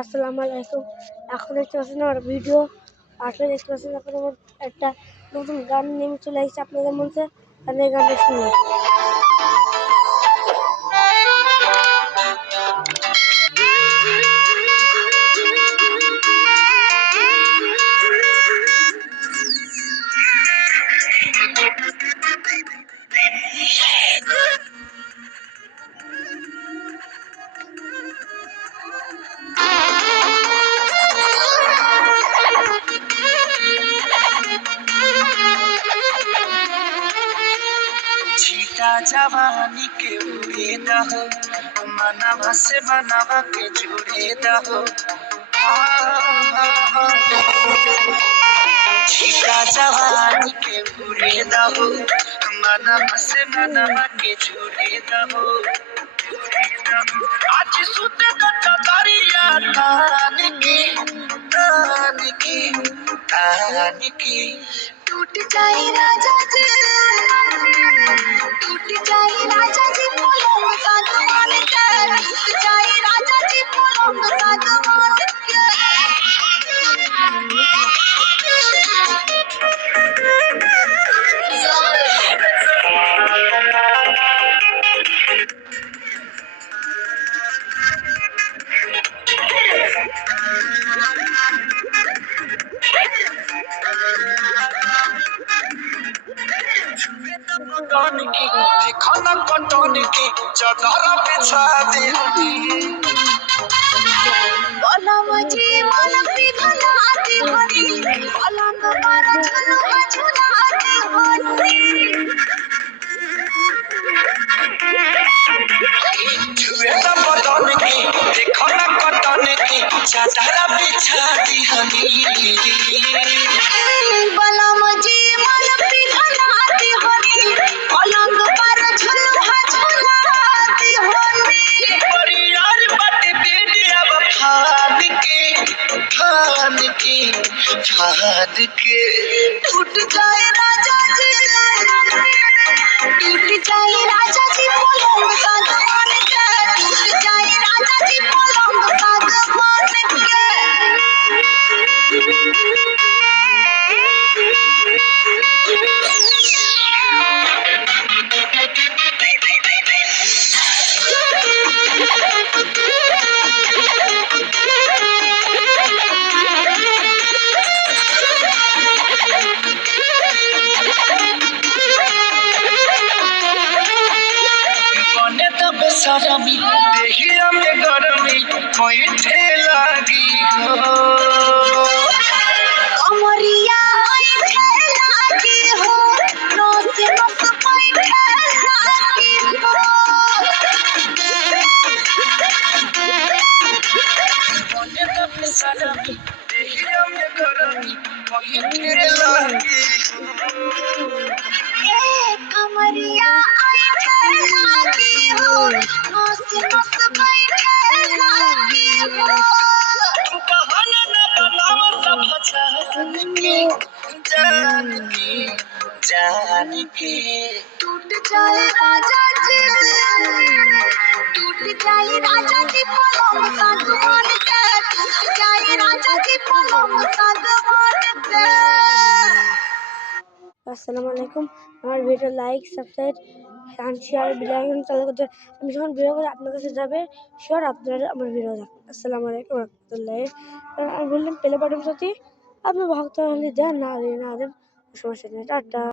আসসালামু আলাইকুম। এখন দেখতে পাচ্ছেন আমার ভিডিও আসলে দেখতে পাচ্ছেন এখন আমার একটা নতুন গান নেমে চলে আসছে আপনাদের মধ্যে, তাহলে এই গানটা শুনুন। छीटा जवानी के उड़े दहो, मनवा से मनवा के जुड़े दहो। छीटा जवानी के उड़े दहो, मनवा से मनवा के जुड़े दहो। आज सुते दरिया तान की टूट जाए राजा जी, टूट जाए राजा जी पलंग सागवान के, टूट जाए राजा जी पलंग सागवान के। कटौन की खाना कटौन की चदरा बिछा दी पलंग जी मन पिघलाती हरी, पलंग पर झुलुआ झुलाती हरी। छुए तो बदन की खाना कटौन की चदरा बिछा दी हरी, पलंग जी मन पिघलाती हरी, पलंग पर झुलुआ झुलाती हरी। परियार बट बेटिया फान के टूट जाए राजा जी, टूट जाए राजा जी पलंग सागवान के, टूट जाए राजा जी पलंग सागवान के। बने तो बेसरमी देहिया में गरमी कोई ठेलागी हो, कमरिया ठेलागी हो, नस नस कोई ठेलागी हो। बने तो बेसरमी देहिया में गरमी कोई ठेलागी हो, कमरिया ठेलागी हो, नस नस कोई ठेलागी हो। तू बहाना न बनाव सब जान के टूट जाए राजा जी, टूट जाए राजा जी पलंग सागवान के, टूट जाए राजा जी पलंग सागवान के। আসসালামু আলাইকুম। আমার ভিডিও লাইক সাবস্ক্রাইব শেয়ার বিলাইকন চালু করতে, আমি যখন ভিডিও করি আপনার কাছে যাবে শিওর আপনারা আমার ভিডিও দেখেন। আসসালামু আলাইকুম রহমতুল্লাহ। আমি বললাম পেলে বাটন সাথে আপনি ভক্ত হলে দেন, না হলে না দেন, সমস্যা নেই। টাটা।